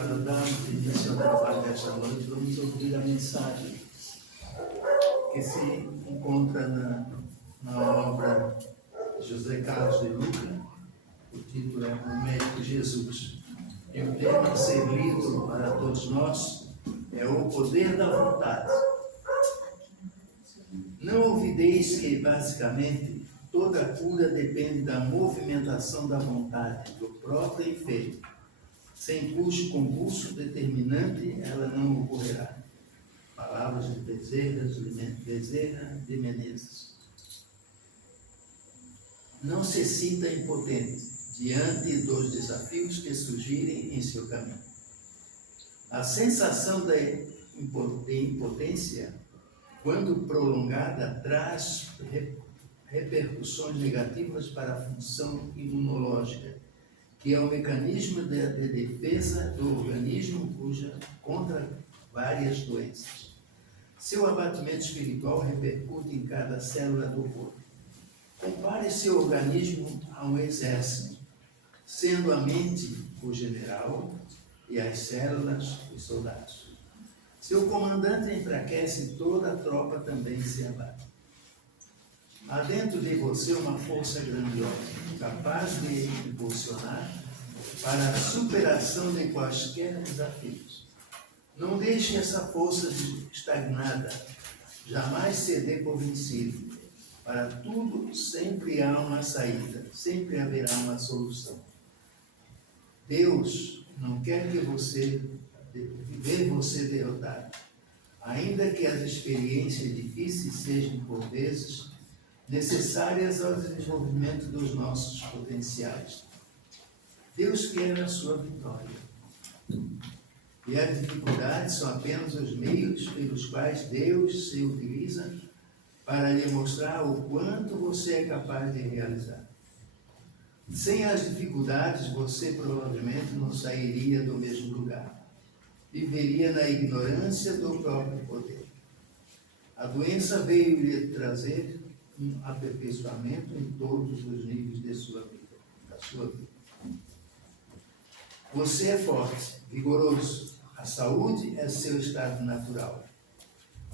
Para darmos início ao trabalho desta noite, vamos ouvir a mensagem que se encontra na obra de José Carlos de Luca. O título é O Médico Jesus. E o tema a ser lido para todos nós é o poder da vontade. Não ouvideis que, basicamente, toda cura depende da movimentação da vontade do próprio enfermo, sem cujo concurso determinante ela não ocorrerá. Palavras de Bezerra de Menezes. Não se sinta impotente diante dos desafios que surgirem em seu caminho. A sensação de impotência, quando prolongada, traz repercussões negativas para a função imunológica, que é o mecanismo de defesa do organismo contra várias doenças. Seu abatimento espiritual repercute em cada célula do corpo. Compare seu organismo a um exército, sendo a mente o general e as células os soldados. Se o comandante enfraquece, toda a tropa também se abate. Há dentro de você uma força grandiosa, capaz de impulsionar para a superação de quaisquer desafios. Não deixe essa força estagnada, jamais se dê por vencido. Para tudo sempre há uma saída, sempre haverá uma solução. Deus não quer que você ver você derrotado, ainda que as experiências difíceis sejam, por vezes, necessárias ao desenvolvimento dos nossos potenciais. Deus quer a sua vitória. E as dificuldades são apenas os meios pelos quais Deus se utiliza para lhe mostrar o quanto você é capaz de realizar. Sem as dificuldades, você provavelmente não sairia do mesmo lugar. Viveria na ignorância do próprio poder. A doença veio lhe trazer um aperfeiçoamento em todos os níveis de sua vida, da sua vida. Você é forte, vigoroso. A saúde é seu estado natural.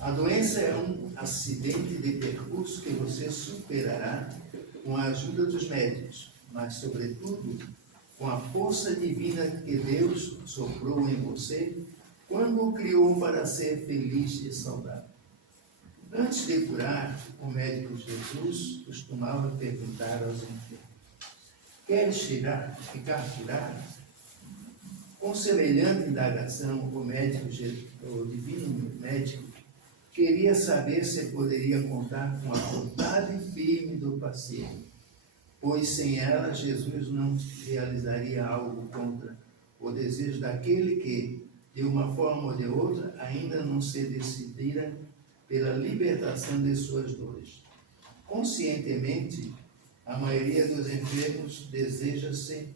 A doença é um acidente de percurso que você superará com a ajuda dos médicos, mas, sobretudo, com a força divina que Deus soprou em você quando o criou para ser feliz e saudável. Antes de curar, o médico Jesus costumava perguntar aos enfermos: queres ficar curado? Com semelhante indagação, o divino médico queria saber se poderia contar com a vontade firme do paciente, pois sem ela Jesus não realizaria algo contra o desejo daquele que, de uma forma ou de outra, ainda não se decidira pela libertação de suas dores. Conscientemente, a maioria dos enfermos deseja se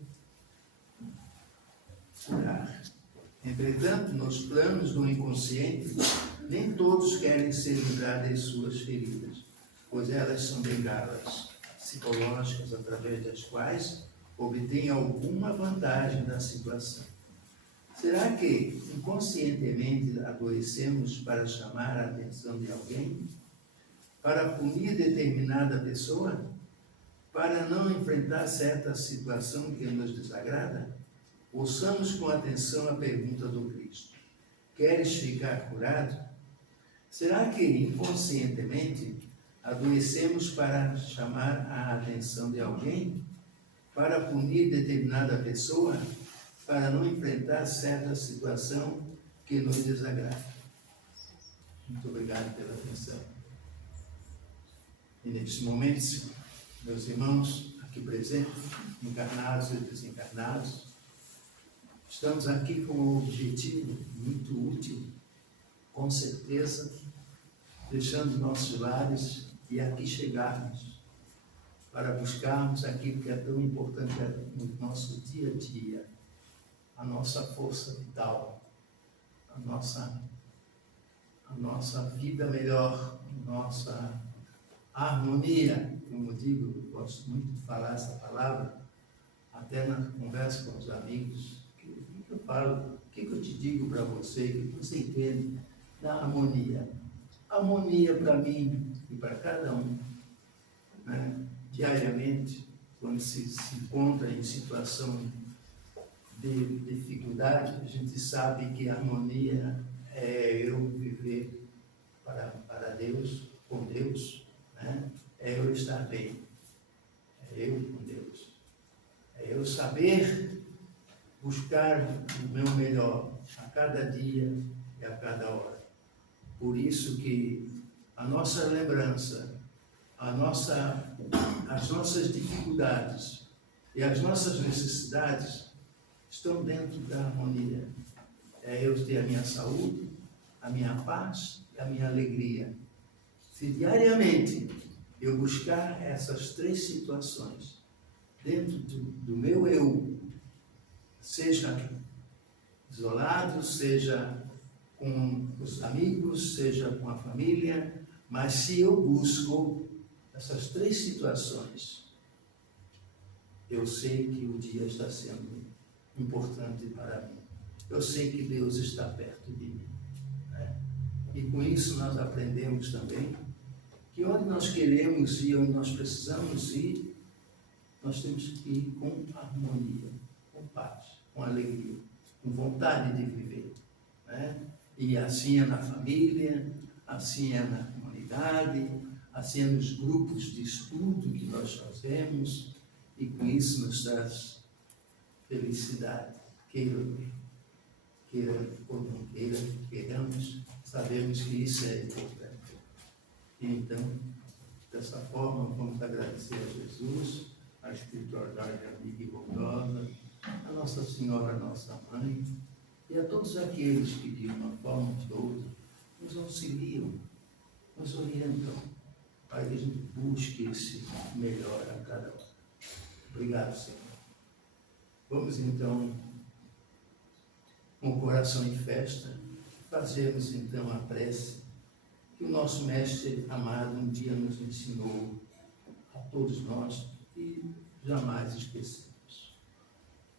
curar. Entretanto, nos planos do inconsciente, nem todos querem se livrar de suas feridas, pois elas são bengalas psicológicas através das quais obtêm alguma vantagem da situação. Será que inconscientemente adoecemos para chamar a atenção de alguém? Para punir determinada pessoa? Para não enfrentar certa situação que nos desagrada? Ouçamos com atenção a pergunta do Cristo: queres ficar curado? Será que inconscientemente adoecemos para chamar a atenção de alguém? Para punir determinada pessoa? Para não enfrentar certa situação que nos desagrada? Muito obrigado pela atenção. E nesses momentos, meus irmãos aqui presentes, encarnados e desencarnados, estamos aqui com um objetivo muito útil, com certeza, deixando nossos lares e aqui chegarmos, para buscarmos aquilo que é tão importante no nosso dia a dia, a nossa força vital, a nossa vida melhor, a nossa harmonia, como digo, eu gosto muito de falar essa palavra, até na conversa com os amigos, que eu falo, o que eu te digo para você, que você entende da harmonia? Harmonia para mim e para cada um, né? Diariamente, quando se encontra em situação de dificuldade, a gente sabe que a harmonia é eu viver para Deus, com Deus, né? É eu estar bem, é eu com Deus, é eu saber buscar o meu melhor a cada dia e a cada hora. Por isso que a nossa lembrança, as nossas dificuldades e as nossas necessidades estão dentro da harmonia. É eu ter a minha saúde, a minha paz e a minha alegria. Se diariamente eu buscar essas três situações dentro do meu eu, seja isolado, seja com os amigos, seja com a família, mas se eu busco essas três situações, eu sei que o dia está sendo importante para mim. Eu sei que Deus está perto de mim, né? E com isso nós aprendemos também que onde nós queremos ir, onde nós precisamos ir, nós temos que ir com harmonia, com paz, com alegria, com vontade de viver, né? E assim é na família, assim é na comunidade, assim é nos grupos de estudo que nós fazemos, e com isso nos traz felicidade. Queira ou não queira, queiramos, sabemos que isso é importante. E então, dessa forma, vamos agradecer a Jesus, a espiritualidade amiga e bondosa, a Nossa Senhora, nossa Mãe, e a todos aqueles que, de uma forma ou de outra, nos auxiliam, nos orientam, para que a gente busque esse melhor a cada hora. Obrigado, Senhor. Vamos então, com o coração em festa, fazermos então a prece que o nosso Mestre amado um dia nos ensinou a todos nós e jamais esquecemos.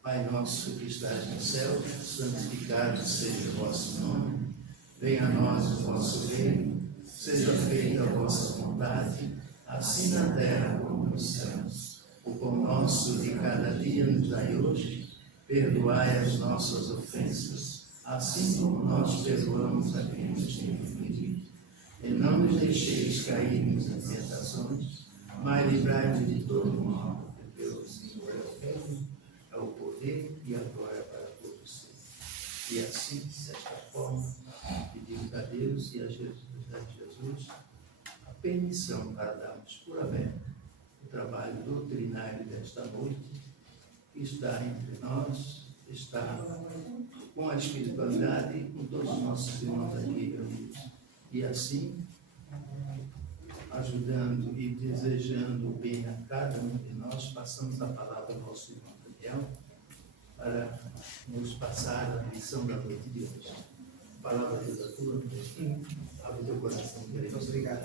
Pai nosso que estás no céu, santificado seja o vosso nome. Venha a nós o vosso reino, seja feita a vossa vontade, assim na terra como nos céus. O pão nosso de cada dia nos dai hoje, perdoai as nossas ofensas, assim como nós perdoamos a quem nos tem ofendido. E não nos deixeis cairmos em tentações, mas livrai-nos de todo mal, porque pelo Senhor é o reino, é o poder e a glória para todos sempre. E assim, desta forma, pedimos a Deus e a Jesus a permissão para darmos por aberto o trabalho doutrinário desta noite, que está entre nós, está com a espiritualidade e com todos os nossos irmãos aqui reunidos. E assim, ajudando e desejando o bem a cada um de nós, passamos a palavra ao nosso irmão Daniel para nos passar a lição da noite de hoje. A palavra de Deus é tua, abre o teu coração. Muito obrigado.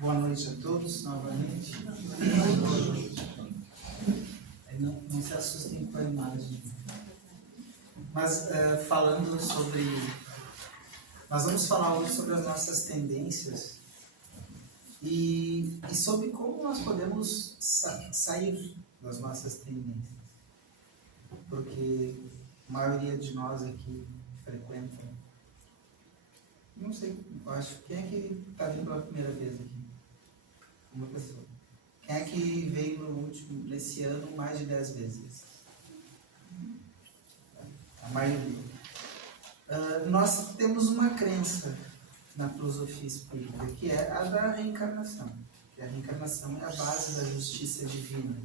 Boa noite a todos, novamente. Não se assustem com a imagem. Mas, falando sobre... Nós vamos falar hoje sobre as nossas tendências e sobre como nós podemos sair das nossas tendências. Porque a maioria de nós aqui frequenta... Não sei, eu acho. Quem é que está vindo pela primeira vez aqui? Uma pessoa. Quem é que veio nesse ano mais de 10 vezes? A maioria. Nós temos uma crença na filosofia espírita, que é a da reencarnação. Que a reencarnação é a base da justiça divina.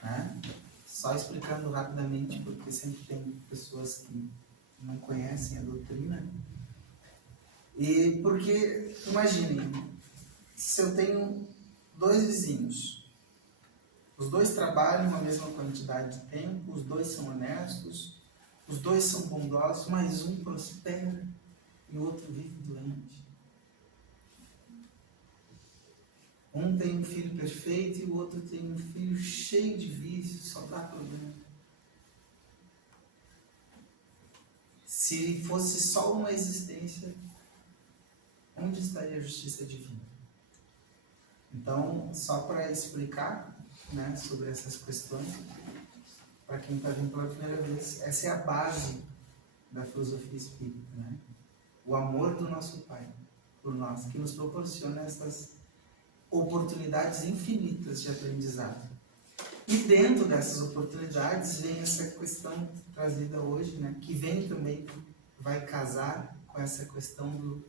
Né? Só explicando rapidamente, porque sempre tem pessoas que não conhecem a doutrina. E porque, imaginem, se eu tenho 2 vizinhos, os 2 trabalham a mesma quantidade de tempo, os 2 são honestos, os 2 são bondosos, mas um prospera e o outro vive doente. Um tem um filho perfeito e o outro tem um filho cheio de vícios, só dá problema. Se fosse só uma existência, onde estaria a justiça divina? Então, só para explicar, né, sobre essas questões, para quem está vindo pela primeira vez, essa é a base da filosofia espírita, né? O amor do nosso Pai por nós, que nos proporciona essas oportunidades infinitas de aprendizado. E dentro dessas oportunidades vem essa questão trazida hoje, né, que vem também, vai casar com essa questão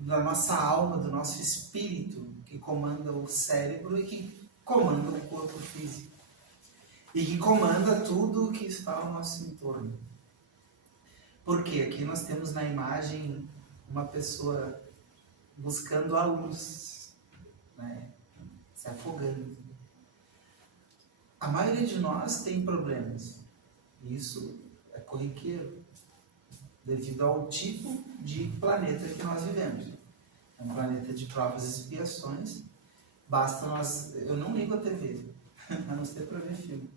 da nossa alma, do nosso espírito, que comanda o cérebro e que comanda o corpo físico. E que comanda tudo o que está ao nosso entorno. Porque aqui nós temos na imagem uma pessoa buscando a luz, né, se afogando. A maioria de nós tem problemas. Isso é corriqueiro, devido ao tipo de planeta que nós vivemos. É um planeta de provas e expiações. Basta nós... Eu não ligo a TV, a não ser para ver filme.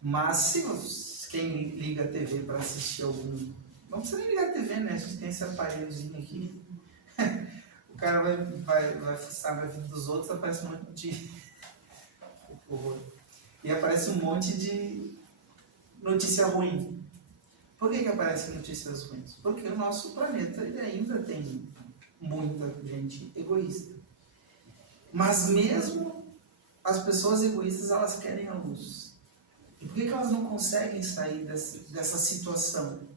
Mas se quem liga a TV para assistir algum... Não precisa nem ligar a TV, né? A gente tem esse aparelhozinho aqui. O cara vai fuçar na vida dos outros, aparece um monte de... horror. E aparece um monte de notícia ruim. Por que aparecem notícias ruins? Porque o nosso planeta ele ainda tem muita gente egoísta. Mas mesmo as pessoas egoístas, elas querem a luz. E por que elas não conseguem sair dessa situação?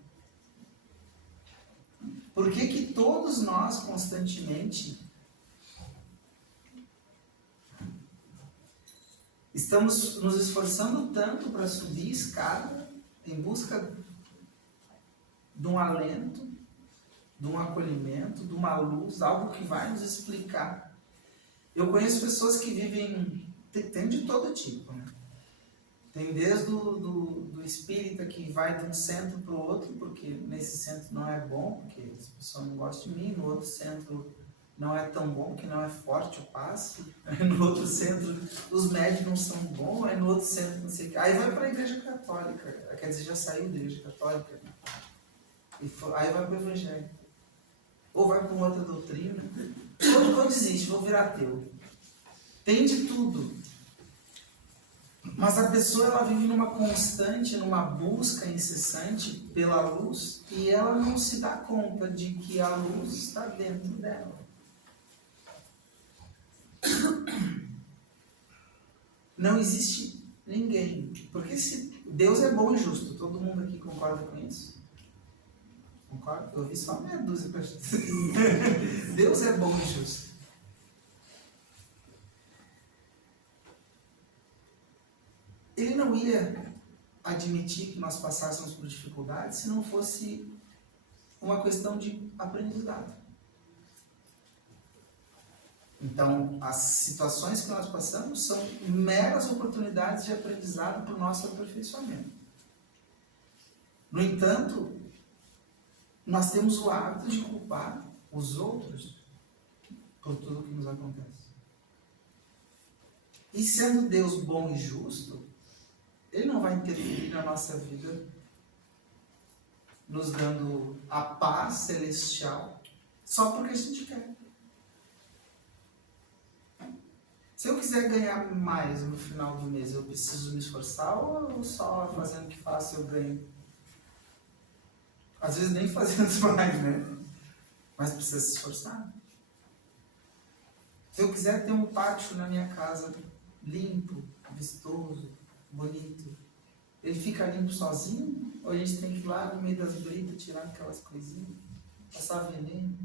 Por que todos nós constantemente estamos nos esforçando tanto para subir escada em busca de um alento, de um acolhimento, de uma luz, algo que vai nos explicar? Eu conheço pessoas que vivem, tem de todo tipo, né? Tem desde do espírita que vai de um centro para o outro, porque nesse centro não é bom, porque as pessoas não gostam de mim, no outro centro não é tão bom, que não é forte o passe, no outro centro os médios não são bons, aí no outro centro não sei o que. Aí vai para a igreja católica, quer dizer, já saiu da igreja católica, né? Aí vai para o evangelho. Ou vai para uma outra doutrina, ou desiste, vou virar ateu. Tem de tudo. Mas a pessoa ela vive numa constante, numa busca incessante pela luz e ela não se dá conta de que a luz está dentro dela. Não existe ninguém. Porque se Deus é bom e justo, todo mundo aqui concorda com isso? Concorda? Eu ouvi só meia dúzia para Deus é bom e justo. Ele não ia admitir que nós passássemos por dificuldades se não fosse uma questão de aprendizado. Então, as situações que nós passamos são meras oportunidades de aprendizado para o nosso aperfeiçoamento. No entanto, nós temos o hábito de culpar os outros por tudo o que nos acontece. E sendo Deus bom e justo, Ele não vai interferir na nossa vida, nos dando a paz celestial, só porque a gente quer. Se eu quiser ganhar mais no final do mês, eu preciso me esforçar ou só fazendo o que faço eu ganho? Às vezes nem fazendo mais, né? Mas precisa se esforçar. Se eu quiser ter um pátio na minha casa limpo, vistoso, bonito, ele fica limpo sozinho? Ou a gente tem que ir lá no meio das britas, tirar aquelas coisinhas, passar veneno?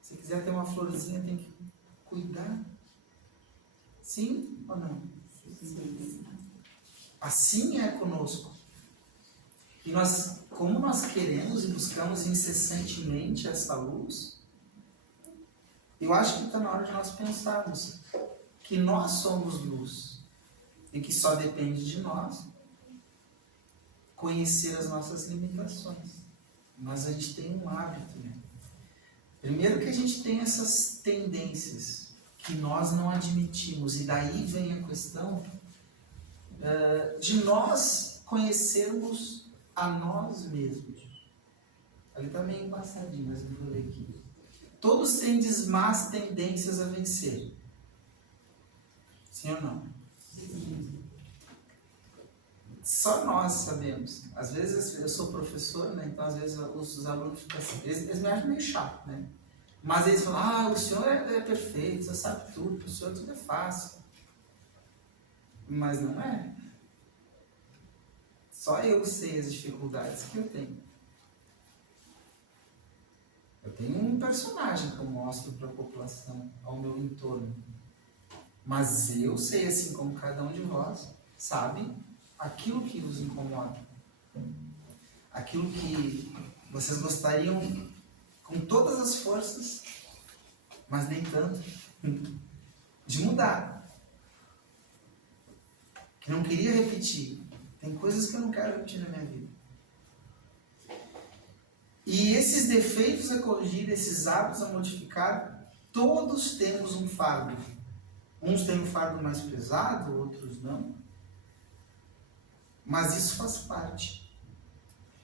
Se quiser ter uma florzinha, tem que cuidar? Sim ou não? Sim. Assim é conosco. E nós, como nós queremos e buscamos incessantemente essa luz, eu acho que está na hora de nós pensarmos que nós somos luz e que só depende de nós conhecer as nossas limitações. Mas a gente tem um hábito, né? Primeiro que a gente tem essas tendências que nós não admitimos, e daí vem a questão de nós conhecermos a nós mesmos. Ali está meio embaçadinho, mas eu vou ler aqui. Todos tendes más tendências a vencer. Sim ou não? Só nós sabemos. Às vezes eu sou professor, né? Então às vezes os alunos ficam assim, eles me acham meio chato, né? Mas eles falam, o senhor é perfeito, você sabe tudo, para o senhor tudo é fácil. Mas não é. Só eu sei as dificuldades que eu tenho. Eu tenho um personagem que eu mostro para a população, ao meu entorno. Mas eu sei, assim como cada um de vós, sabe aquilo que os incomoda. Aquilo que vocês gostariam com todas as forças, mas nem tanto, de mudar. Que não queria repetir. Tem coisas que eu não quero repetir na minha vida. E esses defeitos a corrigir, esses hábitos a modificar, todos temos um fardo. Uns têm um fardo mais pesado, outros não. Mas isso faz parte.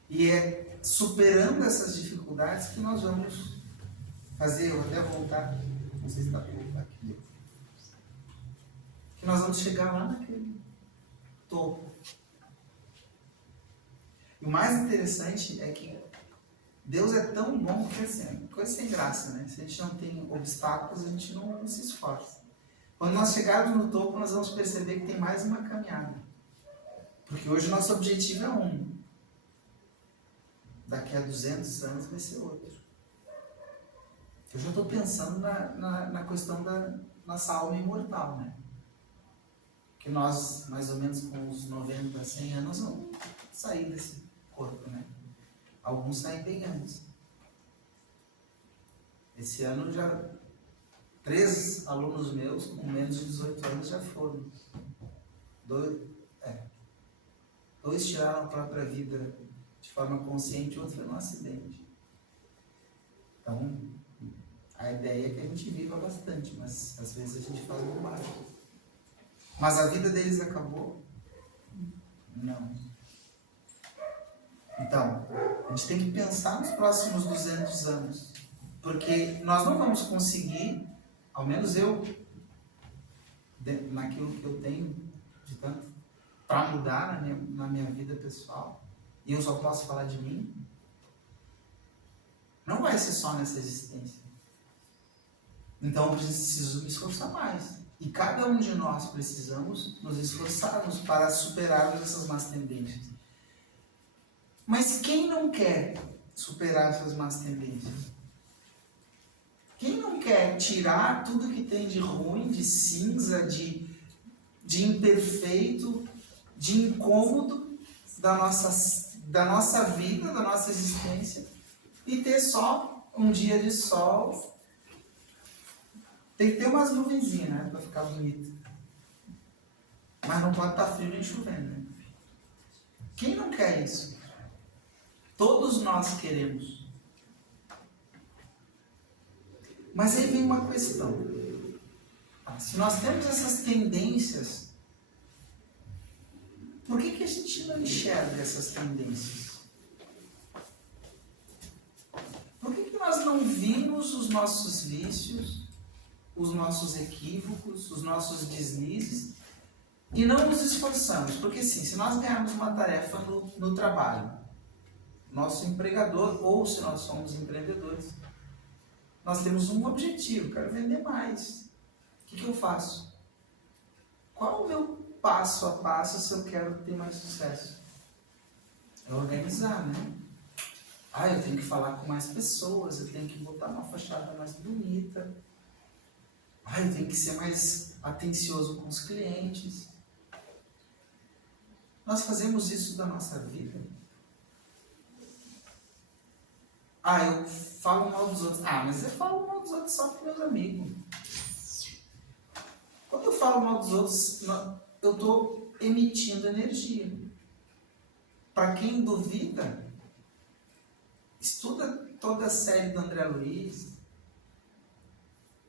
E é superando essas dificuldades que nós vamos fazer, eu vou até voltar, não sei se dá para voltar aqui, que nós vamos chegar lá naquele topo. E o mais interessante é que Deus é tão bom que assim, coisa sem graça, né? Se a gente não tem obstáculos, a gente não se esforça. Quando nós chegarmos no topo, nós vamos perceber que tem mais uma caminhada. Porque hoje o nosso objetivo é um. Daqui a 200 anos vai ser outro. Eu já estou pensando na questão da nossa alma imortal, né? Que nós, mais ou menos com uns 90, 100 anos, vamos sair desse corpo, né? Alguns saem bem antes. Esse ano já 3 alunos meus com menos de 18 anos já foram. 2 tiraram a própria vida de forma consciente e outro foi num acidente. Então, a ideia é que a gente viva bastante, mas às vezes a gente faz bobagem. Mas a vida deles acabou? Não. Então, a gente tem que pensar nos próximos 200 anos. Porque nós não vamos conseguir, ao menos eu, naquilo que eu tenho de tanto, para mudar na minha vida pessoal, e eu só posso falar de mim, não vai ser só nessa existência. Então eu preciso me esforçar mais. E cada um de nós precisamos nos esforçarmos para superarmos essas más tendências. Mas quem não quer superar essas más tendências? Quem não quer tirar tudo que tem de ruim, de cinza, de imperfeito, de incômodo da nossa vida, da nossa existência, e ter só um dia de sol? Tem que ter umas nuvenzinhas, né, para ficar bonito. Mas não pode estar frio nem chovendo, né? Quem não quer isso? Todos nós queremos. Mas aí vem uma questão. Se nós temos essas tendências, por que a gente não enxerga essas tendências? Por que nós não vimos os nossos vícios, os nossos equívocos, os nossos deslizes e não nos esforçamos? Porque sim, se nós ganharmos uma tarefa no trabalho, nosso empregador, ou se nós somos empreendedores, nós temos um objetivo, quero vender mais. O que eu faço? Qual é o meu passo a passo se eu quero ter mais sucesso? É organizar, né? Eu tenho que falar com mais pessoas, eu tenho que botar uma fachada mais bonita, eu tenho que ser mais atencioso com os clientes. Nós fazemos isso da nossa vida. Eu falo mal dos outros. Mas eu falo mal dos outros só para meus amigos. Quando eu falo mal dos outros, eu estou emitindo energia. Para quem duvida, estuda toda a série do André Luiz,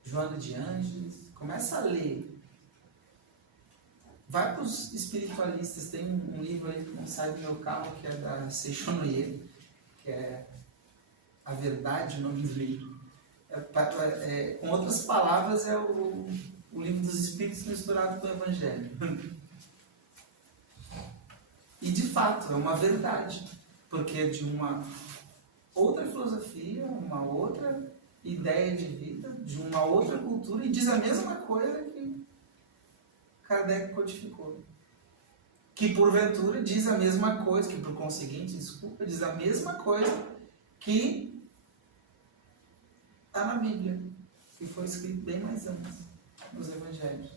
Joana de Ângeles, começa a ler. Vai para os espiritualistas, tem um livro aí que não sai do meu carro, que é da Seixonoye, que é A Verdade, o nome do livro. Com outras palavras, é o livro dos Espíritos misturado com o Evangelho. E de fato, é uma verdade, porque é de uma outra filosofia, uma outra ideia de vida, de uma outra cultura, e diz a mesma coisa que Kardec codificou. Que porventura diz a mesma coisa, que por conseguinte, desculpa, diz a mesma coisa que está na Bíblia, que foi escrito bem mais antes, nos Evangelhos.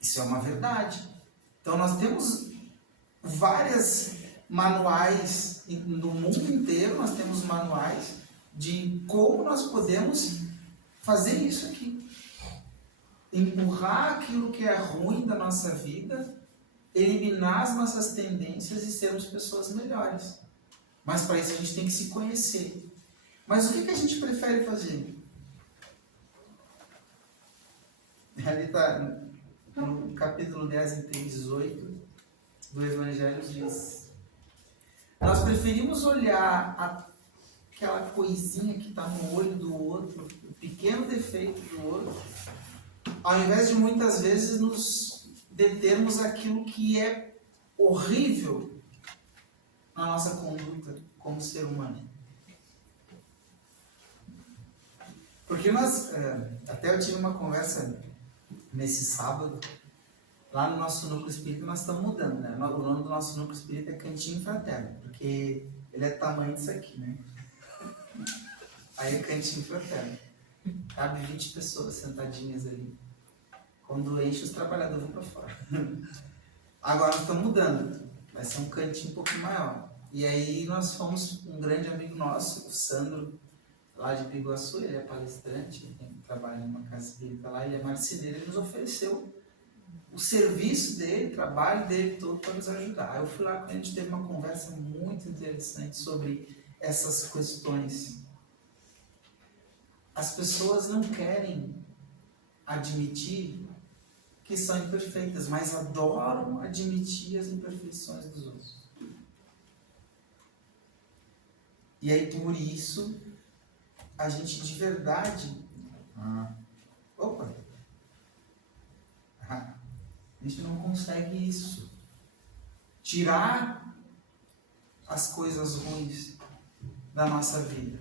Isso é uma verdade. Então nós temos vários manuais no mundo inteiro, nós temos manuais de como nós podemos fazer isso aqui. Empurrar aquilo que é ruim da nossa vida, eliminar as nossas tendências e sermos pessoas melhores. Mas para isso a gente tem que se conhecer. Mas o que a gente prefere fazer? Ali está no capítulo 10, item 18 do Evangelho, diz: nós preferimos olhar aquela coisinha que está no olho do outro, o pequeno defeito do outro, ao invés de muitas vezes nos determos aquilo que é horrível na nossa conduta como ser humano. Porque nós, até eu tive uma conversa nesse sábado, lá no nosso núcleo espírita nós estamos mudando, né? O nome do nosso núcleo espírita é Cantinho Fraterno, porque ele é tamanho disso aqui, né? Aí é Cantinho Fraterno. Cabe 20 pessoas sentadinhas ali. Quando enche, os trabalhadores vão para fora. Agora nós estamos mudando. Vai ser um cantinho um pouco maior. E aí nós fomos, um grande amigo nosso, o Sandro, lá de Biguaçu, ele é palestrante, ele trabalha numa casa espírita lá, ele é marceneiro, ele nos ofereceu o serviço dele, o trabalho dele todo para nos ajudar. Aí eu fui lá, a gente teve uma conversa muito interessante sobre essas questões. As pessoas não querem admitir que são imperfeitas, mas adoram admitir as imperfeições dos outros. E aí por isso a gente de verdade a gente não consegue isso, tirar as coisas ruins da nossa vida,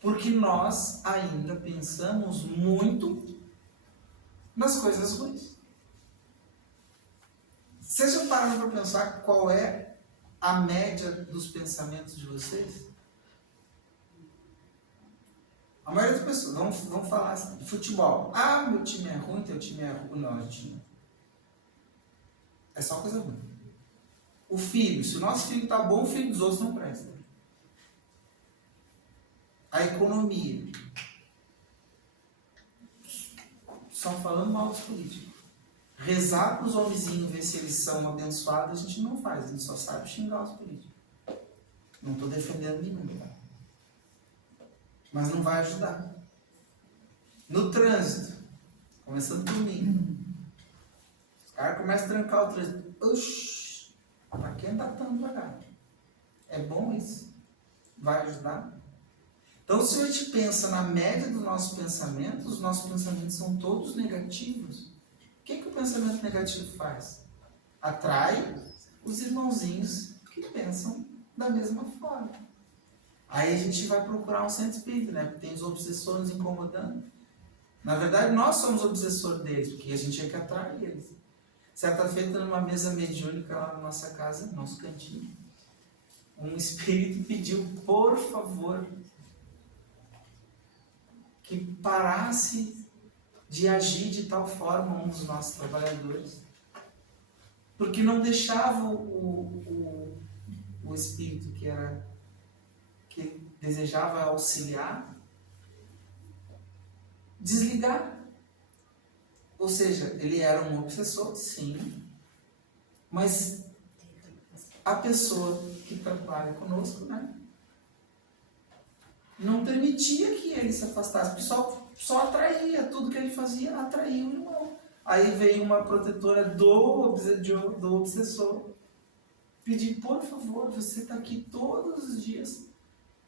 porque nós ainda pensamos muito nas coisas ruins. Vocês já pararam para pensar qual é a média dos pensamentos de vocês? A maioria das pessoas vão falar assim, de futebol. Ah, meu time é ruim, teu time é ruim. Não, time é só coisa ruim. O filho, se o nosso filho está bom, o filho dos outros não presta. A economia. Só falando mal dos políticos. Rezar para os homenzinhos, ver se eles são abençoados, a gente não faz, a gente só sabe xingar os políticos. Não estou defendendo nenhum, tá? Mas não vai ajudar. No trânsito, começando por mim, os caras começam a trancar o trânsito. Oxi, para quem está tão devagar? É bom isso? Vai ajudar? Então, se a gente pensa na média dos nossos pensamentos, os nossos pensamentos são todos negativos. O que o pensamento negativo faz? Atrai os irmãozinhos que pensam da mesma forma. Aí a gente vai procurar um centro espírita, né? Porque tem os obsessores nos incomodando. Na verdade, nós somos obsessores deles, porque a gente é que atrai eles. Certa feita, numa mesa mediúnica lá na nossa casa, no nosso cantinho, um espírito pediu, por favor, que parasse de agir de tal forma um dos nossos trabalhadores, porque não deixava o espírito que desejava auxiliar desligar. Ou seja, ele era um obsessor, sim, mas a pessoa que trabalha conosco, né, não permitia que ele se afastasse, porque só atraía, tudo que ele fazia atraía o irmão. Aí veio uma protetora do obsessor pedir, por favor, você está aqui todos os dias,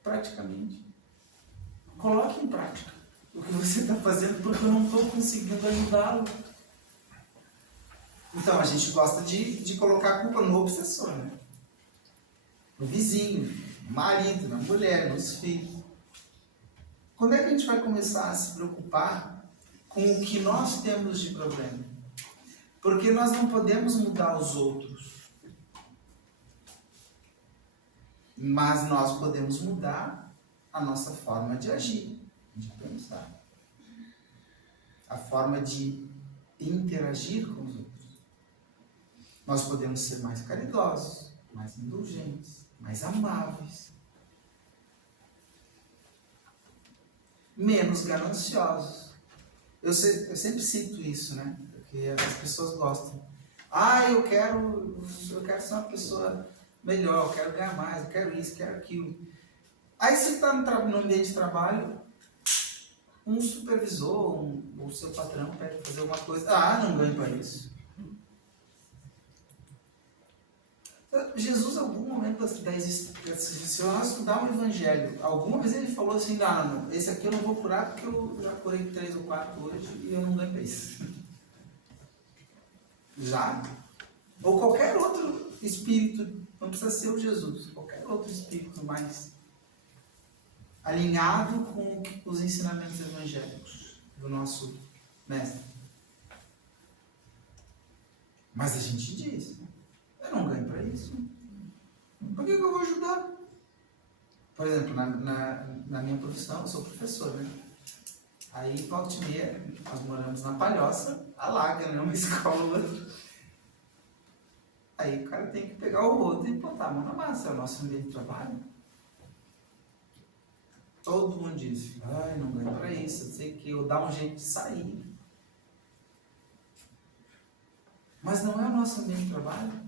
praticamente. Coloque em prática o que você está fazendo, porque eu não estou conseguindo ajudá-lo. Então, a gente gosta de colocar a culpa no obsessor, né? No vizinho, no marido, na mulher, nos filhos. Quando é que a gente vai começar a se preocupar com o que nós temos de problema? Porque nós não podemos mudar os outros. Mas nós podemos mudar a nossa forma de agir, de pensar. A forma de interagir com os outros. Nós podemos ser mais caridosos, mais indulgentes, mais amáveis. Menos gananciosos. Eu sempre cito isso, né? Porque as pessoas gostam. Eu quero ser uma pessoa melhor, eu quero ganhar mais, eu quero isso, eu quero aquilo. Aí você está no ambiente de trabalho, um supervisor, o seu patrão pede fazer alguma coisa. Não ganho para isso. Jesus, em algum momento se nós estudar um evangelho, alguma vez ele falou assim, não, esse aqui eu não vou curar porque eu já curei 3 ou 4 hoje e eu não ganho para isso. Já? Ou qualquer outro espírito, não precisa ser o Jesus, qualquer outro espírito mais alinhado com os ensinamentos evangélicos do nosso mestre. Mas a gente diz, eu não ganho para isso. Por que eu vou ajudar? Por exemplo, na minha profissão, eu sou professor, né? Aí, volta e meia, nós moramos na Palhoça, alaga, né? Uma escola. Aí o cara tem que pegar o rodo e botar a mão na massa. É o nosso ambiente de trabalho. Todo mundo diz, não ganho para isso, eu sei que eu dá um jeito de sair. Mas não é o nosso ambiente de trabalho.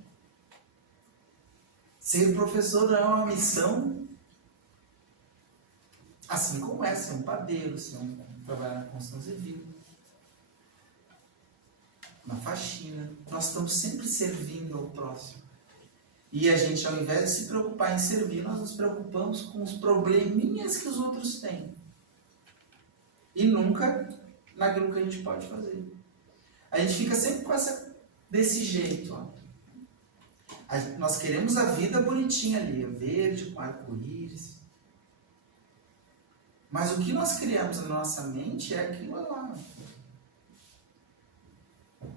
Ser professor não é uma missão, assim como é ser um padeiro, trabalhar na construção civil, na faxina. Nós estamos sempre servindo ao próximo. E a gente, ao invés de se preocupar em servir, nós nos preocupamos com os probleminhas que os outros têm. E nunca naquilo que a gente pode fazer. A gente fica sempre desse jeito, ó. Nós queremos a vida bonitinha ali, verde, com arco-íris. Mas o que nós criamos na nossa mente é aquilo lá.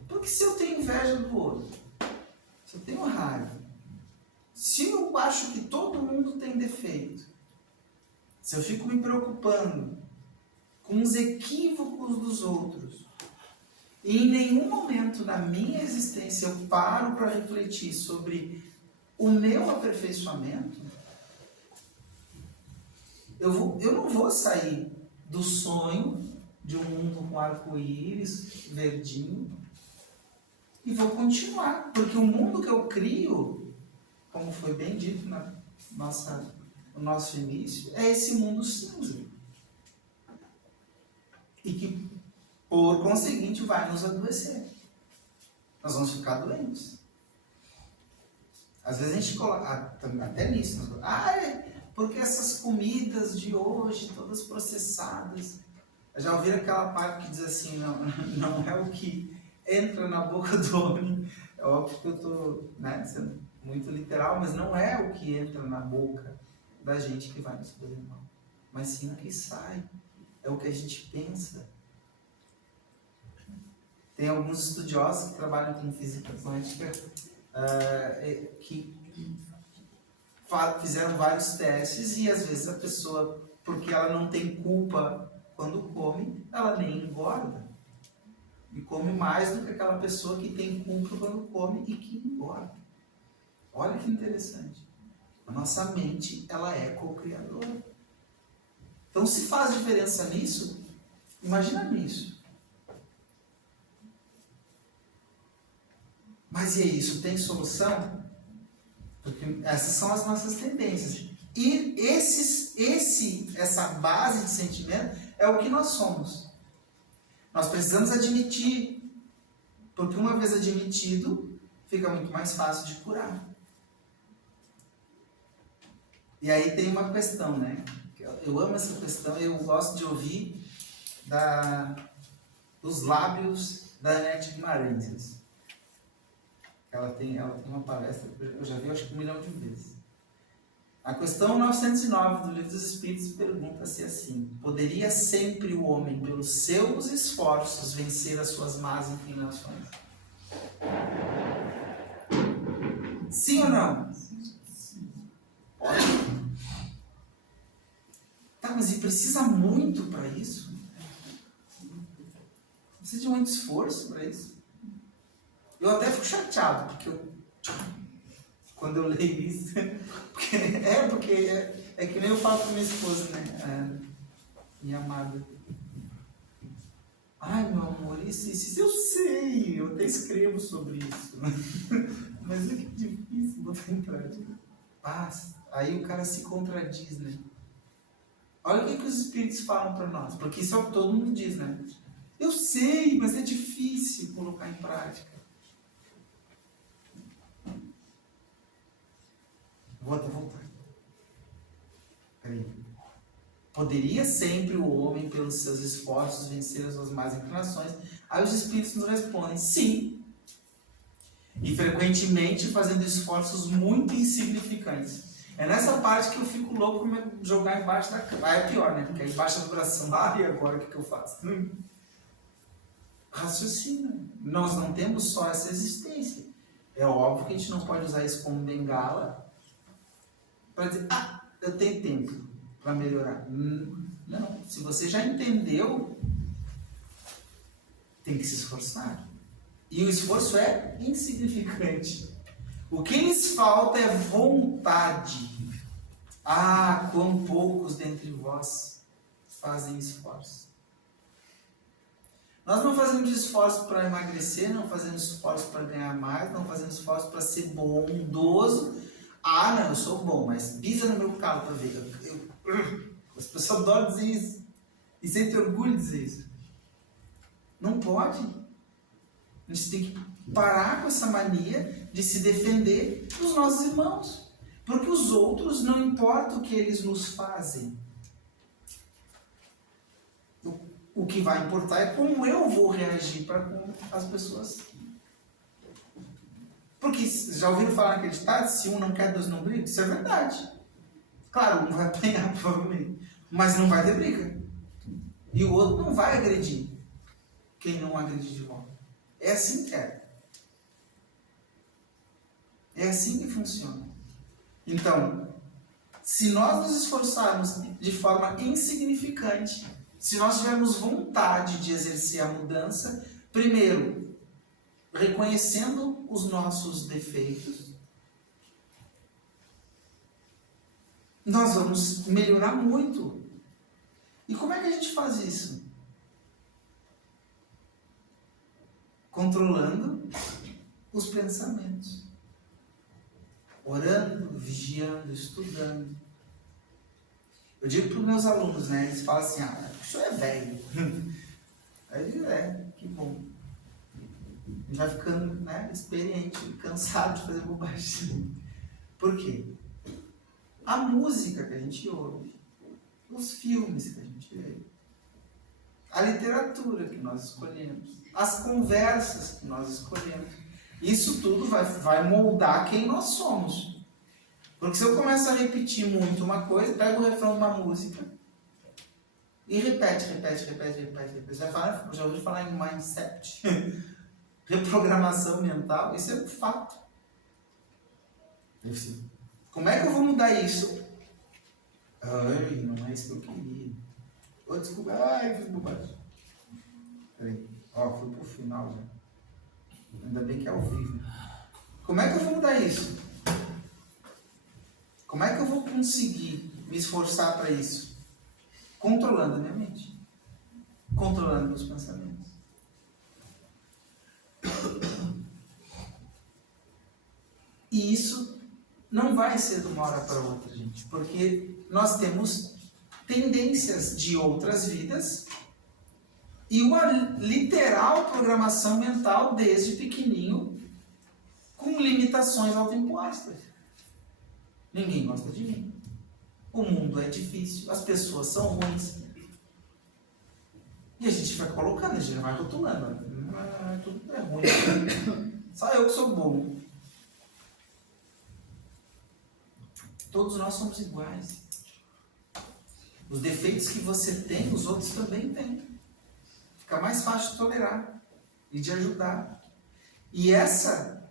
Porque se eu tenho inveja do outro, se eu tenho raiva, se eu acho que todo mundo tem defeito, se eu fico me preocupando com os equívocos dos outros, e em nenhum momento na minha existência eu paro para refletir sobre o meu aperfeiçoamento, eu não vou sair do sonho de um mundo com arco-íris, verdinho, e vou continuar. Porque o mundo que eu crio, como foi bem dito no nosso início, é esse mundo cinza. E que, por conseguinte, vai nos adoecer. Nós vamos ficar doentes. Às vezes a gente coloca, até nisso, porque essas comidas de hoje, todas processadas. Já ouviram aquela parte que diz assim, não é o que entra na boca do homem. É óbvio que eu estou sendo muito literal, mas não é o que entra na boca da gente que vai nos fazer mal. Mas sim o que sai. É o que a gente pensa. Tem alguns estudiosos que trabalham com física quântica que fizeram vários testes e às vezes a pessoa, porque ela não tem culpa quando come, ela nem engorda. E come mais do que aquela pessoa que tem culpa quando come e que engorda. Olha que interessante. A nossa mente, ela é co-criadora. Então, se faz diferença nisso, imagina nisso. Mas e isso? Tem solução? Porque essas são as nossas tendências. E essa base de sentimento é o que nós somos. Nós precisamos admitir Porque uma vez admitido, fica muito mais fácil de curar. E aí tem uma questão, né? Eu amo essa questão, eu gosto de ouvir dos lábios da Annette Guimarães. Ela tem uma palestra, eu já vi acho que 1 milhão de vezes. A questão 909 do Livro dos Espíritos pergunta-se assim: poderia sempre o homem, pelos seus esforços, vencer as suas más inclinações? Sim ou não? Pode. Tá, mas e precisa muito para isso? Precisa de muito esforço para isso? Eu até fico chateado, porque quando eu leio isso, porque é que nem eu falo com minha esposa, né? Minha amada. Ai, meu amor, isso eu sei, eu até escrevo sobre isso. Mas é que difícil botar em prática. Aí o cara se contradiz, né? Olha o que os espíritos falam para nós, porque isso é o que todo mundo diz, né? Eu sei, mas é difícil colocar em prática. Vou voltar. Peraí. Poderia sempre o homem, pelos seus esforços, vencer as suas más inclinações? Aí os espíritos nos respondem, sim. E frequentemente fazendo esforços muito insignificantes. É nessa parte que eu fico louco de jogar embaixo da cama. Aí é pior, né? Porque aí baixa a vibração. E agora o que eu faço? Raciocina. Nós não temos só essa existência. É óbvio que a gente não pode usar isso como bengala para dizer, eu tenho tempo para melhorar. Não. Se você já entendeu, tem que se esforçar. E o esforço é insignificante. O que lhes falta é vontade. Quão poucos dentre vós fazem esforço. Nós não fazemos esforço para emagrecer, não fazemos esforço para ganhar mais, não fazemos esforço para ser bondoso. Não, eu sou bom, mas pisa no meu calo para ver. As pessoas adoram dizer isso. E sentem orgulho de dizer isso. Não pode. A gente tem que parar com essa mania de se defender dos nossos irmãos. Porque os outros, não importa o que eles nos fazem. O que vai importar é como eu vou reagir para com as pessoas. Porque já ouviram falar naquele ditado, se um não quer, Deus não briga? Isso é verdade. Claro, um vai apanhar, provavelmente. Mas não vai ter briga. E o outro não vai agredir quem não agride de volta. É assim que é. É assim que funciona. Então, se nós nos esforçarmos de forma insignificante, se nós tivermos vontade de exercer a mudança, primeiro, reconhecendo os nossos defeitos, nós vamos melhorar muito. E como é que a gente faz isso? Controlando os pensamentos. Orando, vigiando, estudando. Eu digo para os meus alunos, né? Eles falam assim, o senhor é velho. Aí eu digo, que bom. Já ficando, né, experiente, cansado de fazer bobagem. Por quê? A música que a gente ouve, os filmes que a gente vê, a literatura que nós escolhemos, as conversas que nós escolhemos, isso tudo vai moldar quem nós somos. Porque se eu começo a repetir muito uma coisa, pego o refrão de uma música e repete. Já ouvi falar em mindset. Reprogramação mental, isso é um fato. Como é que eu vou mudar isso? Não é isso que eu queria. Desculpa, eu fiz bobagem. Peraí, fui pro final já. Ainda bem que é ao vivo. Como é que eu vou mudar isso? Como é que eu vou conseguir me esforçar para isso? Controlando a minha mente. Controlando meus pensamentos. E isso não vai ser de uma hora para outra, gente. Porque nós temos tendências de outras vidas e uma literal programação mental desde pequenininho, com limitações autoimpostas. Ninguém gosta de mim. O mundo é difícil, as pessoas são ruins. E a gente vai colocando, a gente vai rotulando. Tudo é ruim. Só eu que sou bom. Todos nós somos iguais. Os defeitos que você tem, os outros também têm. Fica mais fácil de tolerar e de ajudar. E essa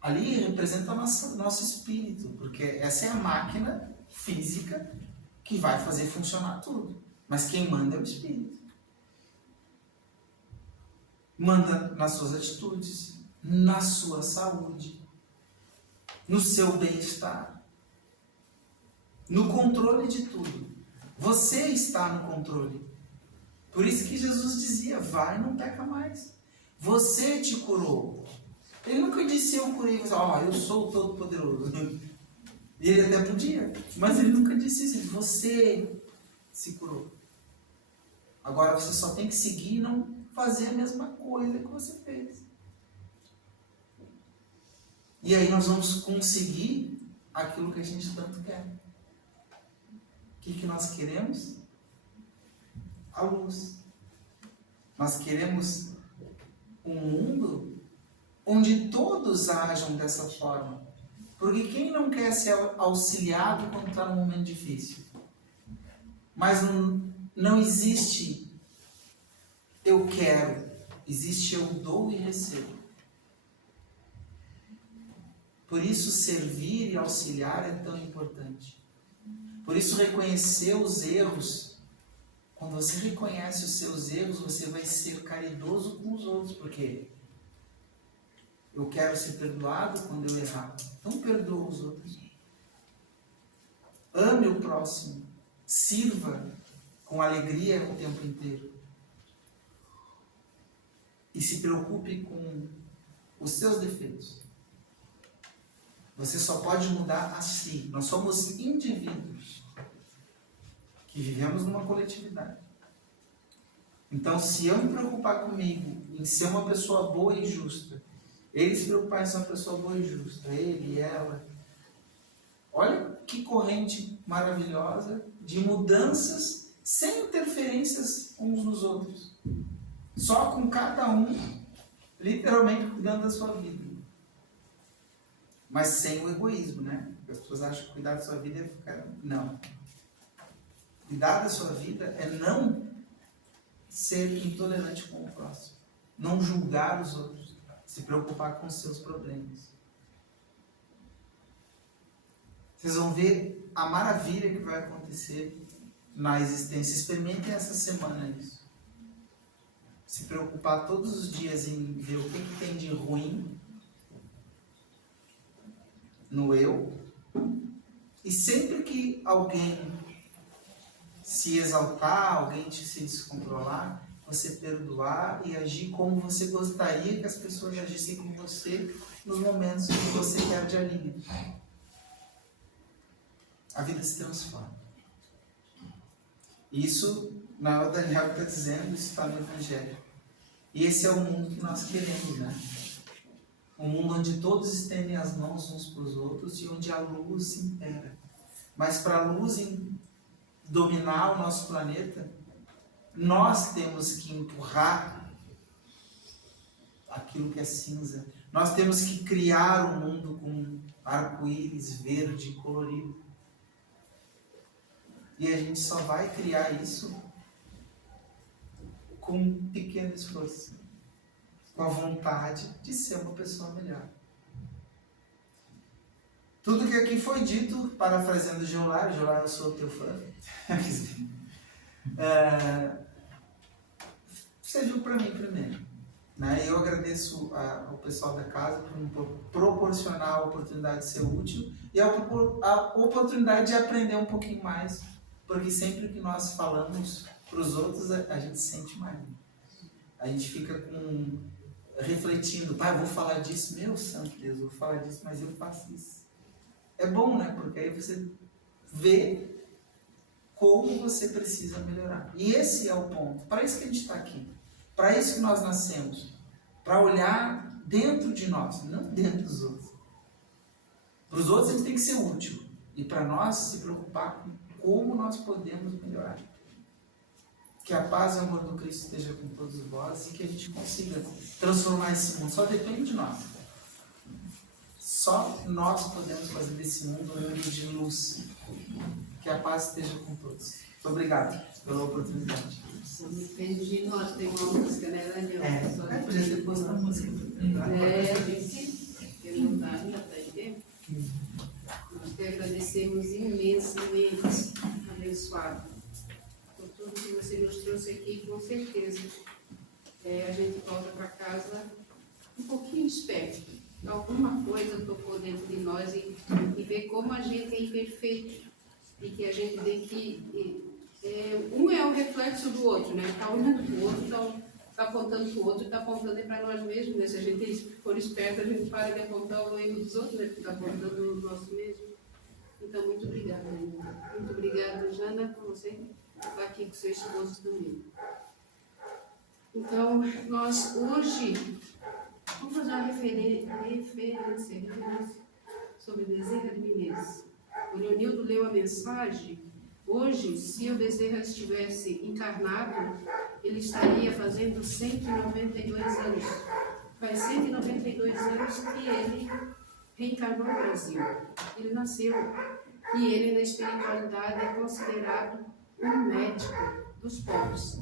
ali representa nosso espírito, porque essa é a máquina física que vai fazer funcionar tudo. Mas quem manda é o espírito. Manda nas suas atitudes, na sua saúde, no seu bem-estar, no controle de tudo. Você está no controle. Por isso que Jesus dizia, vai, não peca mais. Você te curou. Ele nunca disse, eu curei você. Eu sou o Todo-Poderoso. E ele até podia, mas ele nunca disse isso. Você se curou. Agora você só tem que seguir e não fazer a mesma coisa que você fez. E aí nós vamos conseguir aquilo que a gente tanto quer. O que nós queremos? A luz. Nós queremos um mundo onde todos ajam dessa forma. Porque quem não quer ser auxiliado quando está num momento difícil? Mas não existe eu quero, existe eu dou e recebo. Por isso servir e auxiliar é tão importante. Por isso reconhecer os erros. Quando você reconhece os seus erros, você vai ser caridoso com os outros, porque eu quero ser perdoado quando eu errar. Então perdoa os outros. Ame o próximo. Sirva com alegria o tempo inteiro. E se preocupe com os seus defeitos. Você só pode mudar a si. Nós somos indivíduos que vivemos numa coletividade. Então, se eu me preocupar comigo em ser uma pessoa boa e justa, ele se preocupar em ser uma pessoa boa e justa, ele e ela, olha que corrente maravilhosa de mudanças sem interferências uns nos outros. Só com cada um, literalmente, cuidando da sua vida. Mas sem o egoísmo, né? As pessoas acham que cuidar da sua vida é ficar... Não. Cuidar da sua vida é não ser intolerante com o próximo. Não julgar os outros. Se preocupar com os seus problemas. Vocês vão ver a maravilha que vai acontecer na existência. Experimentem essa semana isso. Se preocupar todos os dias em ver o que tem de ruim no eu. E sempre que alguém se exaltar, alguém se descontrolar, você perdoar e agir como você gostaria que as pessoas agissem com você nos momentos que você perde a linha. A vida se transforma. Isso, na hora Daniel está dizendo, isso está no Evangelho. E esse é o mundo que nós queremos, né? Um mundo onde todos estendem as mãos uns para os outros e onde a luz impera. Mas para a luz dominar o nosso planeta, nós temos que empurrar aquilo que é cinza. Nós temos que criar um mundo com arco-íris verde colorido. E a gente só vai criar isso com um pequeno esforço, com a vontade de ser uma pessoa melhor. Tudo que aqui foi dito, parafraseando Geolar, eu sou teu fã, serviu para mim primeiro. Né? Eu agradeço ao pessoal da casa por me proporcionar a oportunidade de ser útil e a oportunidade de aprender um pouquinho mais, porque sempre que nós falamos para os outros, a gente sente mais. A gente fica refletindo, eu vou falar disso, meu santo Deus, eu vou falar disso, mas eu faço isso. É bom, né? Porque aí você vê como você precisa melhorar. E esse é o ponto. Para isso que a gente está aqui. Para isso que nós nascemos. Para olhar dentro de nós, não dentro dos outros. Para os outros a gente tem que ser útil. E para nós se preocupar com como nós podemos melhorar. Que a paz e o amor do Cristo esteja com todos vós e que a gente consiga transformar esse mundo. Só depende de nós. Só nós podemos fazer desse mundo um mundo de luz. Que a paz esteja com todos. Muito obrigado pela oportunidade. Só depende de nós. Tem uma música, né, Daniel? Podia ter posto a música. Porque não dá, já está em tempo. Nós te agradecemos imensamente, abençoado, por tudo que você nos trouxe aqui, com certeza. A gente volta para casa um pouquinho esperto. Alguma coisa tocou dentro de nós e ver como a gente é imperfeito e que a gente tem que... um é o reflexo do outro, né? Está olhando para o outro, está apontando para o outro, está apontando para nós mesmos, né? Se a gente for esperto, a gente para de apontar o erro dos outros, né? Porque está apontando o nosso mesmo. Então, muito obrigada, Ana. Muito obrigada, Jana, por você estar aqui com seu esposo também. Então, nós hoje vamos fazer uma referência sobre Bezerra de Menezes. O Leonildo leu a mensagem. Hoje, se o Bezerra estivesse encarnado, ele estaria fazendo 192 anos. Faz 192 anos que ele reencarnou no Brasil. Ele nasceu e ele, na espiritualidade, é considerado um médico dos pobres.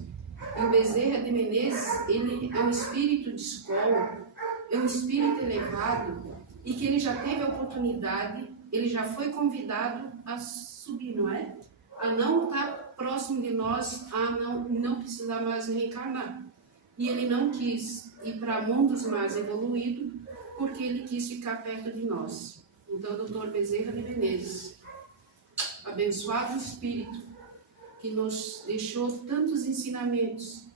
E o Bezerra de Menezes, ele é um espírito de escola, é um espírito elevado e que ele já teve a oportunidade, ele já foi convidado a subir, não é? A não estar próximo de nós, a não precisar mais reencarnar. E ele não quis ir para mundos mais evoluídos, porque ele quis ficar perto de nós. Então, o Dr. Bezerra de Menezes, abençoado espírito, que nos deixou tantos ensinamentos,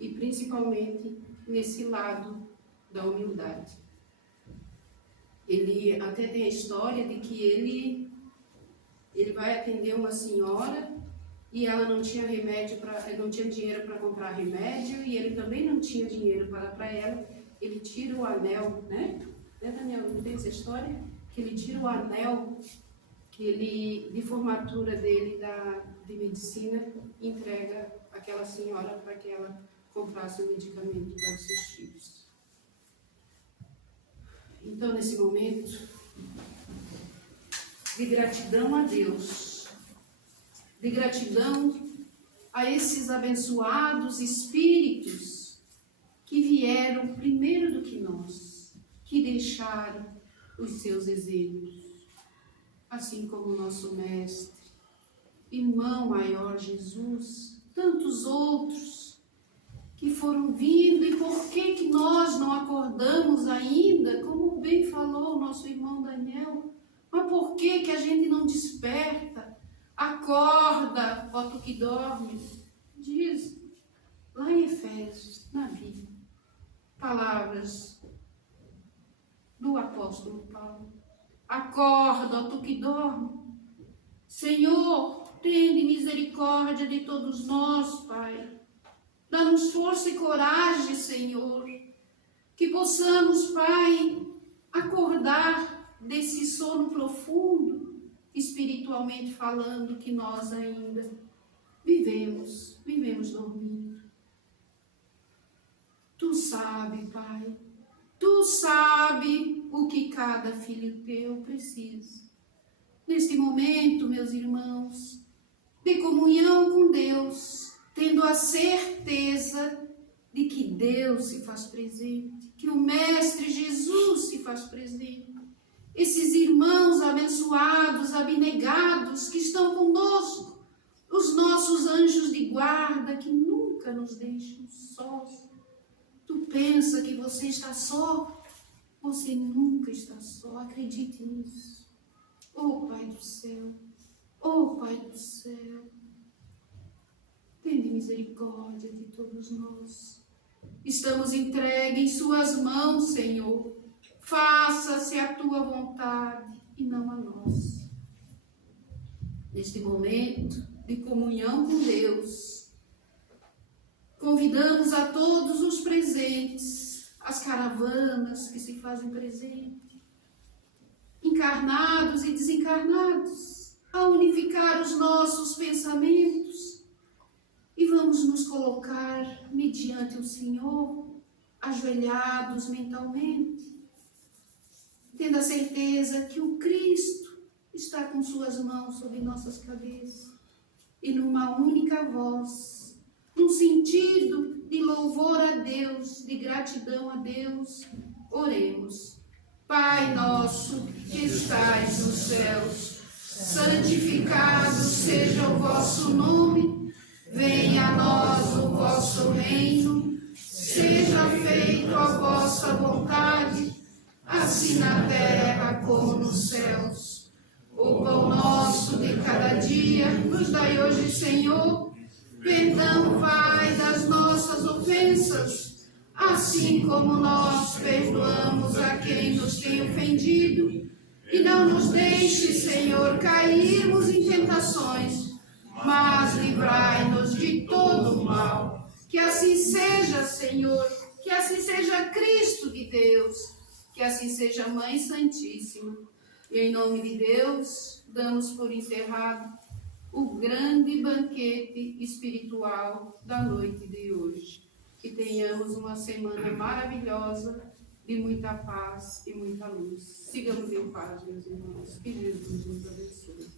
e principalmente nesse lado da humildade. Ele até tem a história de que ele vai atender uma senhora e ela não tinha não tinha dinheiro para comprar remédio e ele também não tinha dinheiro para ela. Ele tira o anel, né? Daniel, não tem essa história? Que ele tira o anel de formatura dele de medicina e entrega àquela senhora para que ela comprasse o medicamento para os seus filhos. Então, nesse momento de gratidão a Deus, de gratidão a esses abençoados espíritos que vieram primeiro do que nós, que deixaram os seus exemplos, assim como o nosso Mestre, Irmão Maior Jesus, tantos outros que foram vindo, e por que nós não acordamos ainda, como bem falou o nosso irmão Daniel, mas por que a gente não desperta? Acorda, ó tu que dormes, diz lá em Efésios, na Bíblia, palavras do apóstolo Paulo. Acorda, ó tu que dorme, Senhor, tende misericórdia de todos nós, Pai. Dá-nos força e coragem, Senhor, que possamos, Pai, acordar desse sono profundo, espiritualmente falando, que nós ainda vivemos dormindo. Tu sabe, Pai, Tu sabe o que cada filho teu precisa. Neste momento, meus irmãos, de comunhão com Deus, tendo a certeza de que Deus se faz presente, que o Mestre Jesus se faz presente. Esses irmãos abençoados, abnegados, que estão conosco, os nossos anjos de guarda, que nunca nos deixam sós. Tu pensa que você está só? Você nunca está só, acredite nisso. Oh Pai do céu, oh Pai do céu, tende misericórdia de todos nós. Estamos entregues em Suas mãos, Senhor. Faça-se a Tua vontade e não a nossa. Neste momento, de comunhão com Deus. Convidamos a todos os presentes, as caravanas que se fazem presente, encarnados e desencarnados, a unificar os nossos pensamentos e vamos nos colocar mediante o Senhor, ajoelhados mentalmente, tendo a certeza que o Cristo está com suas mãos sobre nossas cabeças e numa única voz, num sentido de louvor a Deus, de gratidão a Deus, oremos. Pai nosso que estais nos céus, santificado seja o vosso nome, venha a nós o vosso reino, seja feita a vossa vontade, assim na terra como nos céus. O pão nosso de cada dia nos dai hoje, Senhor, perdão, Pai, das nossas ofensas, assim como nós perdoamos a quem nos tem ofendido. E não nos deixe, Senhor, cairmos em tentações, mas livrai-nos de todo o mal. Que assim seja, Senhor, que assim seja Cristo de Deus, que assim seja Mãe Santíssima. E em nome de Deus, damos por encerrado o grande banquete espiritual da noite de hoje. Que tenhamos uma semana maravilhosa, de muita paz e muita luz. Sigamos em paz, meus irmãos. Que Jesus nos abençoe.